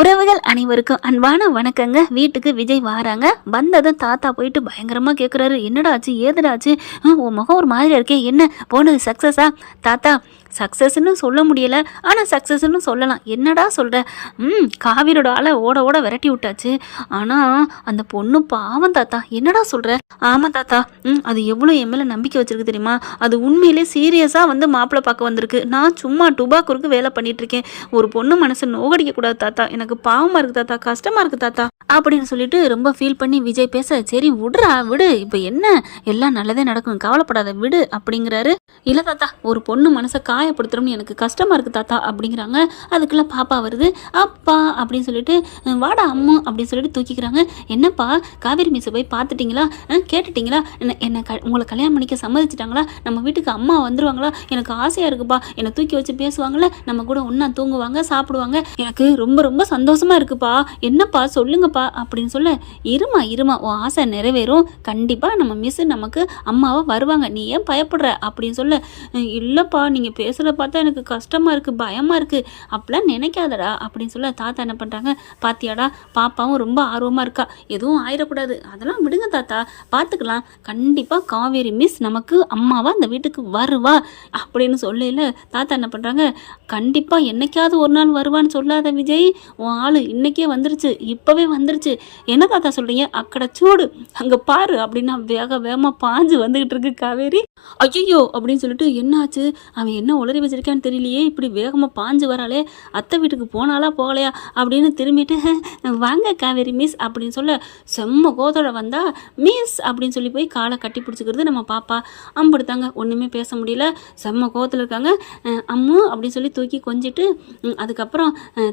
உறவுகள் அனைவருக்கும் அன்பான வணக்கங்க. வீட்டுக்கு விஜய் வராங்க. வந்ததும் தாத்தா போயிட்டு பயங்கரமாக கேட்குறாரு, என்னடாச்சு ஏதுடாச்சு, உன் முகம் ஒரு மாதிரி இருக்கே, என்ன போனது சக்ஸஸா? தாத்தா சக்ஸஸ்ன்னு சொல்ல முடியலை, ஆனால் சக்ஸஸ்ன்னு சொல்லலாம். என்னடா சொல்கிற? காவிரியோட ஆளை ஓட ஓட விரட்டி விட்டாச்சு. ஆனால் அந்த பொண்ணு பாவம் தாத்தா. என்னடா சொல்கிற? ஆமாம் தாத்தா, அது எவ்வளோ என் மேலே நம்பிக்கை வச்சிருக்கு தெரியுமா? அது உண்மையிலே சீரியஸாக வந்து மாப்பிள்ளை பார்க்க வந்திருக்கு. நான் சும்மா டுபாக்கூருக்கு வேலை பண்ணிகிட்ருக்கேன். ஒரு பொண்ணு மனசு நோகடிக்கக்கூடாது தாத்தா, எனக்கு பாவமாக இருக்குது தாத்தா, கஷ்டமாக இருக்குது தாத்தா அப்படின்னு சொல்லிட்டு ரொம்ப ஃபீல் பண்ணி விஜய் பேச, சரி விடுறா விடு, இப்போ என்ன எல்லாம் நல்லதே நடக்கும், கவலைப்படாத விடு அப்படிங்கிறாரு. இல்லை தாத்தா, ஒரு பொண்ணு மனசை காயப்படுத்துறோம்னு எனக்கு கஷ்டமாக இருக்குது தாத்தா அப்படிங்கிறாங்க. அதுக்குள்ளே பாப்பா வருது. அப்பா அப்படின்னு சொல்லிட்டு, வாடா அம்மா அப்படின்னு சொல்லிட்டு தூக்கிக்கிறாங்க. என்னப்பா காவேரி மிஸ்ஸை போய் பார்த்துட்டிங்களா, கேட்டுட்டிங்களா, என்ன உங்களை கல்யாணம் பண்ணிக்க சம்மதிச்சிட்டாங்களா, நம்ம வீட்டுக்கு அம்மா வந்துருவாங்களா, எனக்கு ஆசையாக இருக்குப்பா, என்னை தூக்கி வச்சு பேசுவாங்களே, நம்ம கூட ஒன்றா தூங்குவாங்க சாப்பிடுவாங்க, எனக்கு ரொம்ப ரொம்ப சந்தோஷமாக இருக்குப்பா, என்னப்பா சொல்லுங்கப்பா அப்படின்னு சொல்ல, இருமா உன் ஆசை நிறைவேறும், கண்டிப்பாக நம்ம மிஸ்ஸு நமக்கு அம்மாவை வருவாங்க, நீ ஏன் பயப்படுற அப்படின்னு சொல்ல, இல்லைப்பா நீங்கள் பேசுகிறத பார்த்தா எனக்கு கஷ்டமாக இருக்குது, பயமாக இருக்குது, அப்படிலாம் நினைக்காதடா அப்படின்னு சொல்ல, தாத்தா என்ன பண்ணுறாங்க, பாத்தியாடா பாப்பாவும் ரொம்ப ஆர்வமாக இருக்கா, எதுவும் ஆயிடக்கூடாது, அதெல்லாம் விடுங்க தாத்தா பார்த்துக்கலாம், கண்டிப்பாக காவேரி மிஸ் நமக்கு அம்மாவா அந்த வீட்டுக்கு வருவா அப்படின்னு சொல்லல. தாத்தா என்ன பண்ணுறாங்க, கண்டிப்பாக என்னைக்காவது ஒரு நாள் வருவான்னு சொல்லாத விஜய், உன் ஆள் இன்னைக்கே வந்துருச்சு, இப்போவே வந்துருச்சு, என்ன தாத்தா சொல்கிறீங்க, அக்கடை சூடு அங்கே பாரு அப்படின்னா வேகமாக பாஞ்சு வந்துக்கிட்டு இருக்கு காவேரி. ஐயோ அப்படின்னு சொல்லிட்டு, என்னாச்சு, அவன் என்ன உளறி வச்சிருக்கான்னு தெரியலையே, இப்படி வேகமாக பாஞ்சு வராளே, அத்தை வீட்டுக்கு போனாலா போகலையா அப்படின்னு திரும்பிட்டு, வாங்க காவேரி மிஸ் அப்படின்னு சொல்ல, செம்ம கோதோட வந்தா மிஸ் அப்படின்னு சொல்லி போய் காலை கட்டி பிடிச்சிக்கிறது நம்ம பாப்பா. அம்படுத்தாங்க, ஒன்றுமே பேச முடியல, செம்ம கோவத்தில் இருக்காங்க. அம்மு அப்படின்னு சொல்லி தூக்கி கொஞ்சிட்டு, அதுக்கப்புறம்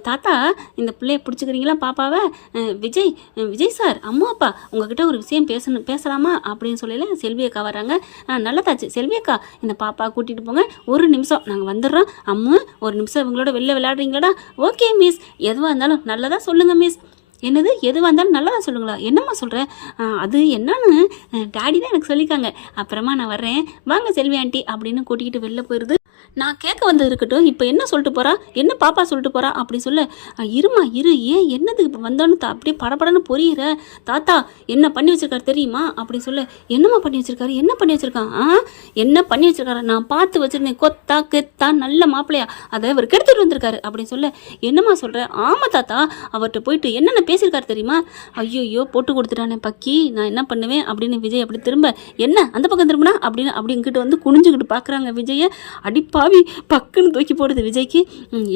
தாத்தா இந்த பிள்ளைய பிடிச்சிக்கிறீங்களா பாப்பாவை, விஜய் சார் அம்மா அப்பா உங்ககிட்ட ஒரு விஷயம் பேசலாமா அப்படின்னு சொல்லல. செல்வி அக்கா வராங்க. நல்லதாச்சு செல்வி அக்கா, இந்த பாப்பா கூட்டிகிட்டு போங்க, ஒரு நிமிஷம் நாங்கள் வந்துடுறோம், அம்மு ஒரு நிமிஷம் இவங்களோட வெளில விளையாடுறீங்களாடா, ஓகே மிஸ், எதுவாக இருந்தாலும் நல்லதாக சொல்லுங்கள் மிஸ். என்னது எதுவாக இருந்தாலும் நல்லதாக சொல்லுங்களா, என்னம்மா சொல்கிறேன், அது என்னன்னு டாடி தான் எனக்கு சொல்லிக்காங்க, அப்புறமா நான் வர்றேன், வாங்க செல்வி ஆண்டி அப்படின்னு கூட்டிகிட்டு வெளில போயிடுது. நான் கேட்க வந்தது இருக்கட்டும், இப்போ என்ன சொல்லிட்டு போகிறா, என்ன பாப்பா சொல்லிட்டு போகிறா அப்படி சொல்ல, இருமா இரு, ஏன் என்னது இப்போ வந்தோன்னு அப்படியே படப்படன்னு பொரியிற, தாத்தா என்ன பண்ணி வச்சிருக்காரு தெரியுமா அப்படி சொல்ல, என்னம்மா பண்ணி வச்சிருக்காரு, என்ன பண்ணி வச்சிருக்கான், என்ன பண்ணி வச்சிருக்காரு, நான் பார்த்து வச்சிருந்தேன், கொத்தா கெத்தா நல்ல மாப்பிள்ளையா, அதை அவர் கெடுத்துட்டு வந்திருக்காரு அப்படின்னு சொல்ல, என்னம்மா சொல்கிறேன், ஆமாம் தாத்தா அவர்கிட்ட போயிட்டு என்னென்ன பேசியிருக்காரு தெரியுமா, ஐயோ போட்டு கொடுத்துட்டானே பக்கி, நான் என்ன பண்ணுவேன் அப்படின்னு விஜய் அப்படி திரும்ப, என்ன அந்த பக்கம் திரும்பினா அப்படின்னு இங்கிட்டு வந்து குனிஞ்சுக்கிட்டு பார்க்குறாங்க விஜயை. அடிப்பாவி பக்குன்னு தூக்கி போடுது விஜய்க்கு.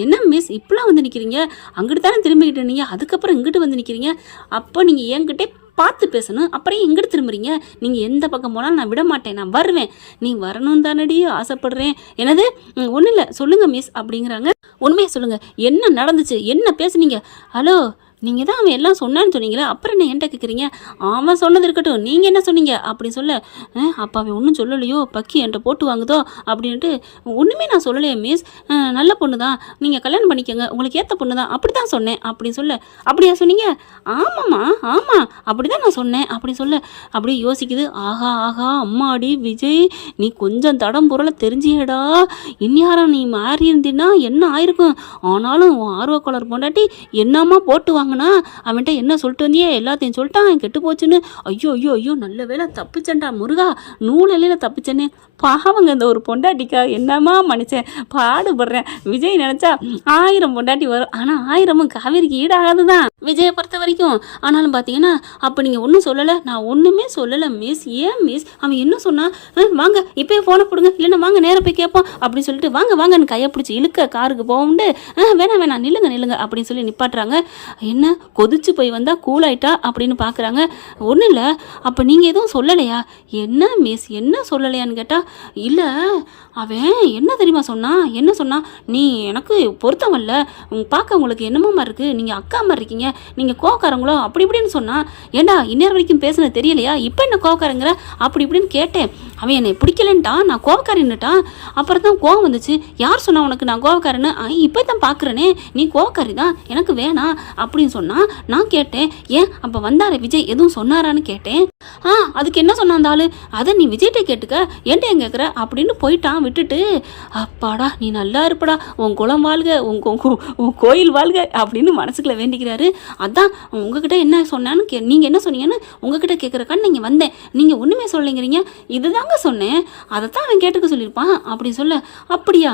என்ன மிஸ் இப்பெல்லாம் வந்து நிற்கிறீங்க, அங்கிட்டு தானே திரும்பிக்கிட்டு நீங்கள், அதுக்கப்புறம் இங்கிட்டு வந்து நிற்கிறீங்க, அப்போ நீங்கள் என்கிட்டே பார்த்து பேசணும், அப்புறம் எங்கிட்ட திரும்புறீங்க, நீங்கள் எந்த பக்கம் போனாலும் நான் விட மாட்டேன், நான் வருவேன், நீ வரணும் தானடி ஆசைப்படுறேன், என்னது ஒன்றும் இல்லை சொல்லுங்கள் மிஸ் அப்படிங்கிறாங்க. உண்மையை சொல்லுங்கள், என்ன நடந்துச்சு, என்ன பேசுனீங்க, ஹலோ நீங்கள் தான் அவன் எல்லாம் சொன்னான்னு சொன்னீங்களே, அப்புறம் என்ன என்கிட்ட கேட்குறீங்க, அவன் சொன்னது இருக்கட்டும், நீங்கள் என்ன சொன்னீங்க அப்படி சொல்ல, அப்போ அவன் ஒன்றும் சொல்லலையோ, பக்கி என்கிட்ட போட்டு வாங்குதோ அப்படின்ட்டு, ஒன்றுமே நான் சொல்லலையே மிஸ், நல்ல பொண்ணு தான், நீங்கள் கல்யாணம் பண்ணிக்கோங்க, உங்களுக்கு ஏற்ற பொண்ணு தான், அப்படி தான் சொன்னேன் அப்படின்னு சொல்ல, அப்படியா சொன்னீங்க, ஆமாம்மா ஆமாம் அப்படி தான் நான் சொன்னேன் அப்படி சொல்ல, அப்படியே யோசிக்குது, ஆஹா ஆஹா அம்மாடி விஜய், நீ கொஞ்சம் தடம் பொருளை தெரிஞ்சியடா, இந்நேரம் நீ மாறி இருந்தீன்னா என்ன ஆயிருக்கும், ஆனாலும் உன் ஆர்வக்கோளர் பொண்டாட்டி என்னம்மா போட்டு வாங்க, அவன்கிட்ட என்ன சொல்லிட்டு வந்தியே, எல்லாத்தையும் சொல்லிட்டான், கெட்டு போச்சுன்னு, ஐயோ ஐயோ ஐயோ நல்ல வேலை தப்பிச்சேன்டா முருகா, நூலில் தப்பிச்சேனே, பாவங்க இந்த ஒரு பொண்டாட்டிக்கா என்னம்மா மனுஷன் பாடுபடுறேன். விஜய் நினச்சா 1000 பொண்டாட்டி வரும், ஆனால் 1000 காவேரிக்கு ஈடாகாது தான் விஜயை பொறுத்த வரைக்கும். ஆனாலும் பார்த்தீங்கன்னா அப்போ நீங்கள் ஒன்றும் சொல்லலை, நான் ஒன்றுமே சொல்லலை மிஸ், ஏன் மிஸ் அவன் என்ன சொன்னான், வாங்க இப்போயே ஃபோனை கொடுங்க, இல்லைன்னா வாங்க நேராக போய் கேட்போம் அப்படின்னு சொல்லிட்டு, வாங்கன்னு கையை பிடிச்சி இழுக்க காருக்கு போகும்ண்டு, வேணாம் நில்லுங்க அப்படின்னு சொல்லி நிப்பாட்டுறாங்க. என்ன கொதிச்சு போய் வந்தால் கூலாயிட்டா அப்படின்னு பார்க்குறாங்க. ஒன்றும் இல்லை, அப்போ நீங்கள் எதுவும் சொல்லலையா, என்ன மிஸ் என்ன சொல்லலையான்னு கேட்டால், இல்லை அவன் என்ன தெரியுமா சொன்னான், என்ன சொன்னான், நீ எனக்கு பொருத்தம் இல்லை, பார்க்க உங்களுக்கு என்னமா இருக்குது, நீங்கள் அக்கா மாதிரி இருக்கீங்க, நீங்கள் கோவக்காரங்களோ அப்படி இப்படின்னு சொன்னான். ஏண்டா இந்நேரம் வரைக்கும் பேசுனது தெரியலையா, இப்போ என்ன கோவக்காரங்கிற அப்படி இப்படின்னு கேட்டேன். அவன் என்னை பிடிக்கலன்ட்டான், நான் கோவக்காரின்னுட்டான். அப்புறம் தான் கோவம் வந்துச்சு. யார் சொன்னா உனக்கு நான் கோவக்காரன்னு? இப்போ தான் பார்க்குறேனே நீ கோவக்காரி தான், எனக்கு வேணாம் அப்படின்னு சொன்னான். நான் கேட்டேன், ஏன் அப்போ வந்தாரு விஜய் எதுவும் சொன்னாரான்னு கேட்டேன். அதுக்கு என்ன சொன்னான் அந்த ஆளு? அதை நீ விஜய்கிட்ட கேட்டுக்க, ஏன்ட்ட ஏன் கேட்குற அப்படின்னு போயிட்டான் விட்டுட்டு. அப்பாடா நீ நல்லா இருப்படா, உன் குலம் வாழ்க, உன் கோயில் வாழ்க அப்படின்னு மனசுக்குள்ள வேண்டிக்கிறாரு. அதான் உங்ககிட்ட என்ன சொன்னான்னு நீங்கள் என்ன சொன்னீங்கன்னு உங்ககிட்ட கேட்குறக்கான்னு நீங்கள் வந்தேன், நீங்கள் ஒன்றுமே சொல்லிங்கிறீங்க. இதுதாங்க சொன்னேன், அதைத்தான் அவன் கேட்டுக்க சொல்லியிருப்பான் அப்படின்னு சொல்ல. அப்படியா,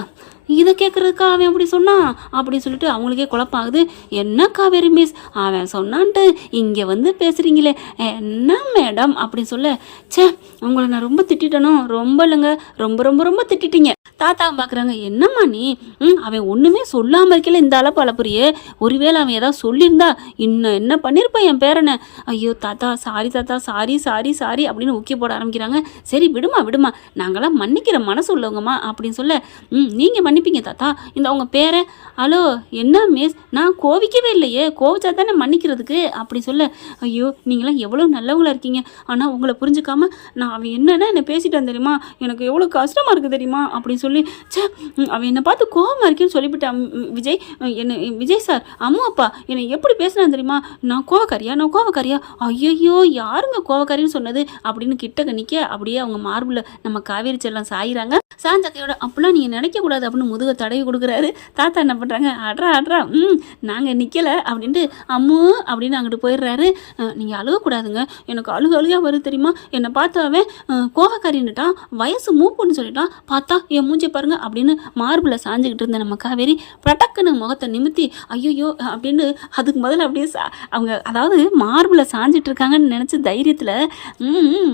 இதை கேட்குறதுக்கா அவன் அப்படி சொன்னான் அப்படின்னு சொல்லிட்டு அவங்களுக்கே குழப்பாகுது. என்ன காவேரி மிஸ் அவன் சொன்னான்ட்டு இங்கே வந்து பேசுகிறீங்களே என்ன மேடம் அப்படின்னு சொல்ல. சே உங்களை நான் ரொம்ப திட்டணும். ரொம்ப இல்லைங்க, ரொம்ப ரொம்ப ரொம்ப திட்டிட்டீங்க. தாத்தாவை பார்க்குறாங்க. என்னம்மா நீ அவன் ஒன்றுமே சொல்லாமல் இருக்கல இந்த அளப்பு அளப்புறியே. ஒருவேளை அவன் ஏதாவது சொல்லியிருந்தா இன்னும் என்ன பண்ணியிருப்பான் என் பேரனை. ஐயோ தாத்தா சாரி தாத்தா, சாரி சாரி சாரி அப்படின்னு ஊக்கி போட ஆரம்பிக்கிறாங்க. சரி விடுமா விடுமா, நாங்களாம் மன்னிக்கிற மனசு உள்ளவங்கம்மா அப்படின்னு சொல்ல. நீங்கள் மன்னிப்பீங்க தாத்தா, இந்த அவங்க பேரை. ஹலோ என்ன மிஸ், நான் கோவிக்கவே இல்லையே, கோவிச்சா தானே மன்னிக்கிறதுக்கு அப்படி சொல்ல. ஐயோ நீங்களாம் எவ்வளோ நல்லவங்களா இருக்கீங்க, ஆனால் உங்களை புரிஞ்சுக்காம நான் அவன் என்னென்ன என்னை பேசிட்டான் தெரியுமா, எனக்கு எவ்வளோ கஷ்டமாக இருக்குது தெரியுமா அப்படின்னு சொல்லி. சே அவன் என்னை பார்த்து கோவமாக இருக்கேன்னு சொல்லிவிட்டான் விஜய். என்ன விஜய் சார் அம்மு அப்பா என்னை எப்படி பேசினான் தெரியுமா, நான் கோவக்காரியா நான் கோவக்காரியா, ஐயோ யாருங்க கோவக்காரின்னு சொன்னது அப்படின்னு கிட்ட நிற்க அப்படியே அவங்க மார்பில் நம்ம காவேரி செல்லம் சாயிறாங்க. சாஞ்சக்கையோட அப்படிலாம் நீங்கள் நினைக்கக்கூடாது அப்படின்னு முதுக தடவி கொடுக்குறாரு. தாத்தா என்ன பண்ணுறாங்க, அட்ரா நாங்கள் நிற்கலை அப்படின்ட்டு அம்மு அப்படின்னு அங்கிட்டு போயிடுறாரு. நீங்கள் அழுகக்கூடாதுங்க, எனக்கு அழுகையாக வருது தெரியுமா, என்னை பார்த்தாவே கோவக்காரின்னுட்டான், வயசு மூப்புன்னு சொல்லிட்டான், பார்த்தா என் மூஞ்சி பாருங்க அப்படின்னு மார்பில் சாஞ்சிக்கிட்டு இருந்த நம்ம காவேரி பட்டக்குன்னு முகத்தை நிமித்தி ஐயோ அப்படின்னு அதுக்கு முதல்ல அப்படியே அவங்க அதாவது மார்பில் சாஞ்சிட்டு இருக்காங்கன்னு நினச்சி தைரியத்தில்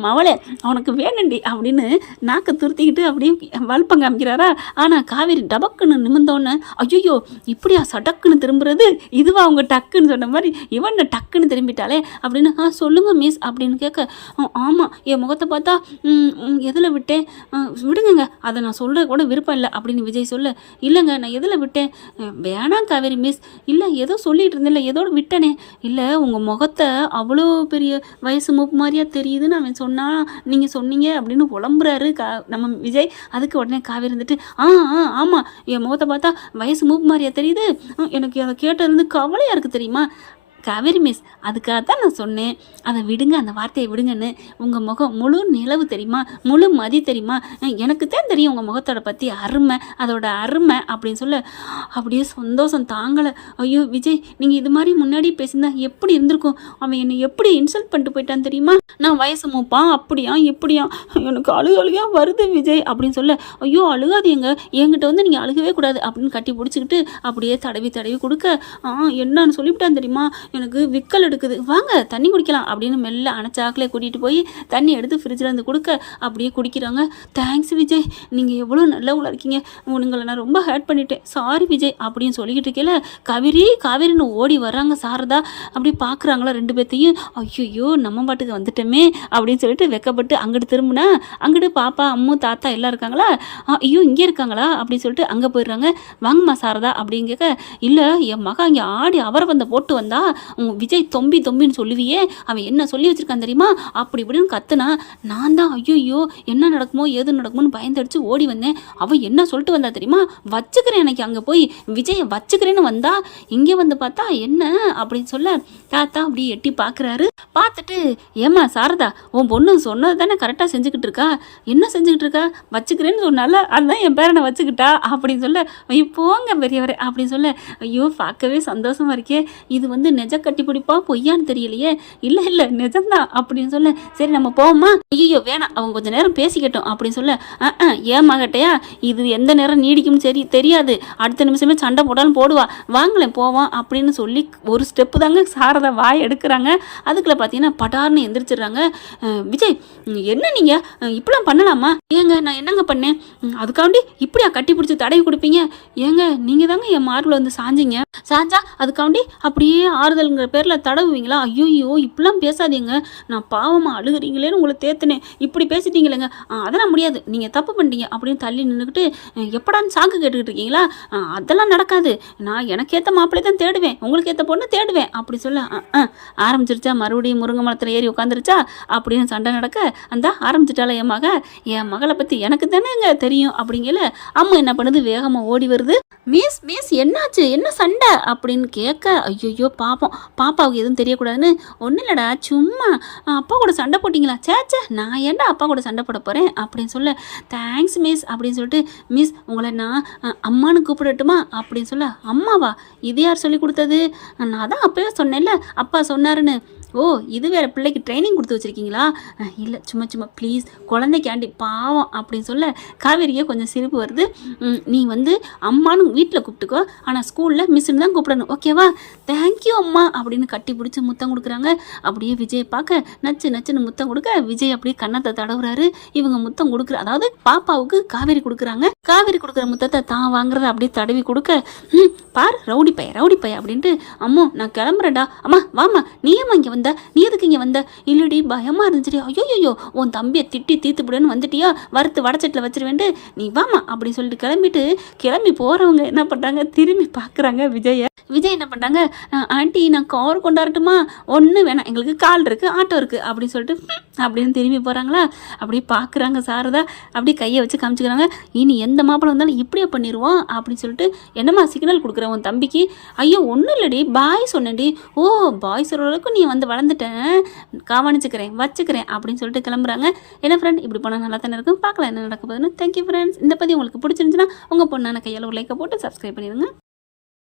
மவளே அவனுக்கு வேணுண்டி அப்படின்னு நாக்கை துருத்திக்கிட்டு அப்படியே வல்பங்க காமிக்கிறாரா. ஆனால் காவேரி டபக்குன்னு நிமிந்தோன்னு ஐயோ இப்படியா சடக்குன்னு திரும்புறது, இதுவா அவங்க டக்குன்னு சொன்ன மாதிரி இவன் டக்குன்னு திரும்பிட்டாலே அப்படின்னு. சொல்லுங்க மிஸ் அப்படின்னு கேட்க. ஆமாம் என் முகத்தை பார்த்தா எதில் விட்டேன், விடுங்க அதை நான் சொல்கிறது கூட விருப்பம் இல்லை அப்படின்னு விஜய் சொல்ல. இல்லைங்க நான் எதில் விட்டேன், வேணாம் காவேரி மிஸ், இல்லை ஏதோ சொல்லிகிட்டு இருந்தேன்ல ஏதோடு விட்டனே. இல்லை உங்கள் முகத்தை அவ்வளோ பெரிய வயசு மூப்பு மாதிரியா தெரியுதுன்னு அவன் சொன்னால் நீங்கள் சொன்னீங்க அப்படின்னு புலம்புறாரு நம்ம விஜய். அதுக்கு உடனே காவேரி இருந்துட்டு ஆமாம் என் முகத்தை பார்த்தா வயசு மூப்பு மாதிரியா தெரியுது, எனக்கு அதை கேட்டதுலேருந்து கவலையாக இருக்குது தெரியுமா. காவேரி மிஸ் அதுக்காக தான் நான் சொன்னேன், அதை விடுங்க, அந்த வார்த்தையை விடுங்கன்னு. உங்கள் முகம் முழு நிலவு தெரியுமா, முழு மதி தெரியுமா, எனக்கு தான் தெரியும் உங்கள் முகத்தோட பற்றி அருமை, அதோட அருமை அப்படின்னு சொல்ல. அப்படியே சந்தோஷம் தாங்கலை. ஐயோ விஜய் நீங்கள் இது மாதிரி முன்னாடி பேசியிருந்தா எப்படி இருந்திருக்கும், அவன் என்னை எப்படி இன்சல்ட் பண்ணிட்டு போயிட்டான் தெரியுமா, நான் வயசு மூப்பான் அப்படியா இப்படியா, எனக்கு அழுகையாக வருது விஜய் அப்படின்னு சொல்ல. ஐயோ அழுகாதீங்க, என்கிட்ட வந்து நீங்கள் அழுகவே கூடாது அப்படின்னு கட்டி பிடிச்சிக்கிட்டு அப்படியே தடவி தடவி கொடுக்க. என்னன்னு சொல்லிவிட்டான் தெரியுமா, எனக்கு விக்கல் எடுக்குது, வாங்க தண்ணி குடிக்கலாம் அப்படின்னு மெல்ல அணைச்சாக்கில் கூட்டிகிட்டு போய் தண்ணி எடுத்து ஃப்ரிட்ஜில் இருந்து கொடுக்க அப்படியே குடிக்கிறாங்க. தேங்க்ஸ் விஜய், நீங்கள் எவ்வளோ நல்லவங்களா இருக்கீங்க, உங்களை நான் ரொம்ப ஹர்ட் பண்ணிட்டேன், சாரி விஜய் அப்படின்னு சொல்லிக்கிட்டு இருக்கேல காவேரின்னு ஓடி வர்றாங்க சாரதா. அப்படி பார்க்குறாங்களா ரெண்டு பேர்த்தையும். ஐயோ நம்ம பாட்டுக்கு வந்துட்டோமே அப்படின்னு சொல்லிட்டு வெக்கப்பட்டு அங்கிட்டு திரும்பினா அங்கிட்டு பாப்பா அம்மு தாத்தா எல்லாம் இருக்காங்களா. ஐயோ இங்கே இருக்காங்களா அப்படின்னு சொல்லிட்டு அங்கே போயிடுறாங்க. வாங்கம்மா சாரதா அப்படின்னு கேட்க. இல்லை என் மகன் இங்கே ஆடி அவரை வந்த போட்டு வந்தா விஜய் தொம்பின்னு சொல்லுவியே, அவன் என்ன சொல்லி வச்சிருக்கான் தெரியுமா அப்படி இப்படின்னு கத்துனா. நான் தான் ஐயோ என்ன நடக்குமோ ஏது நடக்குமோன்னு பயந்தடிச்சு ஓடி வந்தேன். அவன் என்ன சொல்லிட்டு வந்தா தெரியுமா, வச்சுக்கிறேன் எனக்கு அங்கே போய் விஜயை வச்சுக்கிறேன்னு வந்தா, இங்கே வந்து பார்த்தா என்ன அப்படின்னு சொல்ல. தாத்தா அப்படி எட்டி பார்க்குறாரு. பார்த்துட்டு ஏம்மா சாரதா உன் பொண்ணு சொன்னது தானே கரெக்டாக செஞ்சுக்கிட்டு இருக்கா, என்ன செஞ்சுக்கிட்டு இருக்கா, வச்சுக்கிறேன்னு சொன்னால அதுதான் என் பேரனை வச்சுக்கிட்டா அப்படின்னு சொல்ல. ஐயோ போங்க பெரியவரே அப்படின்னு சொல்ல. ஐயோ பார்க்கவே சந்தோஷமா இருக்கே, இது வந்து நெஜ கட்டி பிடிப்பா பொய்யான்னு தெரியலையே. இல்லை நிஜம்தான் அப்படின்னு சொல்ல. சரி நம்ம போவோமா, ஐயோ வேணாம் அவங்க கொஞ்சம் நேரம் பேசிக்கட்டும் அப்படின்னு சொல்ல. ஏமாகட்டையா இது எந்த நேரம் நீடிக்கும்னு சரி தெரியாது, அடுத்த நிமிஷமே சண்டை போட்டாலும் போடுவா, வாங்களேன் போவோம் அப்படின்னு சொல்லி ஒரு ஸ்டெப்பு தாங்க சாரதா வாய் எடுக்கிறாங்க. அதுக்குள்ள பார்த்தீங்கன்னா படார்னு எந்திரிச்சிடுறாங்க. விஜய் என்ன நீங்கள் இப்படிலாம் பண்ணலாமா, ஏங்க நான் என்னங்க பண்ணேன், அதுக்காண்டி இப்படியா கட்டி பிடிச்சி தடவி கொடுப்பீங்க, ஏங்க நீங்கள் தாங்க என் மார்பில் வந்து சாஞ்சிங்க, சாஞ்சா அதுக்காண்டி அப்படியே ஆறுதல் காதல்ங்கிற பேரில் தடவுவீங்களா? ஐயோ இப்படிலாம் பேசாதீங்க, நான் பாவமாக அழுகுறீங்களேன்னு உங்களை தேத்துனேன், இப்படி பேசிட்டீங்களேங்க, அதெல்லாம் முடியாது, நீங்கள் தப்பு பண்ணிட்டீங்க அப்படின்னு தள்ளி நின்றுக்கிட்டு எப்படான்னு சாக்கு கேட்டுக்கிட்டு இருக்கீங்களா? அதெல்லாம் நடக்காது, நான் எனக்கு ஏற்ற மாப்பிள்ளை தான் தேடுவேன், உங்களுக்கு ஏற்ற பொண்ணு தேடுவேன் அப்படி சொல்ல ஆரம்பிச்சிருச்சா, மறுபடியும் முருங்கை மரத்தில் ஏறி உட்காந்துருச்சா அப்படின்னு சண்டை நடக்க, அந்த ஆரம்பிச்சிட்டால என் மகளை பற்றி எனக்கு தானேங்க தெரியும் அப்படிங்கல அம்மா என்ன பண்ணுது, வேகமாக ஓடி வருது. மிஸ் மிஸ் என்னாச்சு, என்ன சண்டை அப்படின்னு கேட்க, ஐயோ பாப்போம், பாப்பாவுக்கு எதுவும் தெரியக்கூடாதுன்னு, ஒன்றும் இல்லைடா சும்மா அப்பா கூட சண்டை போட்டிங்களா, சேச்சே நான் ஏன்டா அப்பா கூட சண்டை போட போகிறேன் அப்படின்னு சொல்ல, தேங்க்ஸ் மிஸ் அப்படின்னு சொல்லிட்டு, மிஸ் உங்களை நான் அம்மானு கூப்பிடட்டுமா அப்படின்னு சொல்ல, அம்மாவா, இது யார் சொல்லி கொடுத்தது, நான் தான் அப்போவே சொன்னேன்ல அப்பா சொன்னாருன்னு. ஓ இது வேறு பிள்ளைக்கு ட்ரைனிங் கொடுத்து வச்சுருக்கீங்களா? இல்லை சும்மா ப்ளீஸ் குழந்தைக்காண்டி பாவம் அப்படின்னு சொல்ல, காவேரியே கொஞ்சம் சிரிப்பு வருது. நீ அம்மானு வீட்டில் கூப்பிட்டுக்கோ, ஆனால் ஸ்கூலில் மிஸ்ஸுன்னு தான் கூப்பிடணும், ஓகேவா? தேங்க்யூ அம்மா அப்படின்னு கட்டி பிடிச்சி முத்தம் கொடுக்குறாங்க. அப்படியே விஜய் பார்க்க நச்சுன்னு முத்தம் கொடுக்க, விஜய் அப்படியே கன்னத்தை தடவுறாரு. இவங்க முத்தம் கொடுக்குற, அதாவது பாப்பாவுக்கு காவேரி கொடுக்குறாங்க. காவேரி கொடுக்குற முத்தத்தை தான் வாங்குறத அப்படியே தடவி கொடுக்க, பார் ரவுடி பைய அப்படின்ட்டு, அம்மோ நான் கிளம்புறேன்டா, அம்மா வாம்மா, நீ ஏம்மா இங்கே வந்த, நீ எதுக்கு இங்கே வந்த, இல்லடி பயமாக இருந்துச்சுடி, ஐயோ உன் தம்பியை திட்டி தீத்துப்பிடுன்னு வந்துட்டியா, வறுத்து வடச்சட்டில் வச்சிருவேன்ட்டு, நீ வாமா அப்படின்னு சொல்லிட்டு கிளம்பி போகிறவங்க என்ன பண்ணுறாங்க, திரும்பி பார்க்குறாங்க விஜய் என்ன பண்ணுறாங்க, ஆண்டி நான் கார் கொண்டாடட்டுமா, ஒன்றும் வேணாம் எங்களுக்கு கால் இருக்குது ஆட்டோ இருக்குது அப்படின்னு சொல்லிட்டு அப்படின்னு திரும்பி போகிறாங்களா. அப்படியே பார்க்குறாங்க சாரதா, அப்படியே கையை வச்சு காமிச்சுக்கிறாங்க. இனி எந்த மாப்பிள்ளை வந்தாலும் இப்படியே பண்ணிடுவோம் அப்படின்னு சொல்லிட்டு, என்னம்மா சிக்னல் கொடுக்குறேன் உன் தம்பிக்கு, ஐயோ ஒன்றும் இல்லடி பாய் சொன்னேன்டி, ஓ பாய் சொல்கிற அளவுக்கு நீ வந்துட்டேன், கவனிச்சுக்கிறேன் வச்சுக்கிறேன் அப்படின்னு சொல்லிட்டு கிளம்புறாங்க. என்ன ஃப்ரெண்ட் இப்படி போனால் நல்லா தானே இருக்கும், பார்க்கலாம் என்ன நடக்க போகுதுன்னு. Thank you friends. இந்த பதிவு உங்களுக்கு பிடிச்சிருந்துச்சுன்னா உங்கள் பொண்ணான கையால் ஒரு லைக்கை போட்டு சப்ஸ்கிரைப் பண்ணிடுங்க.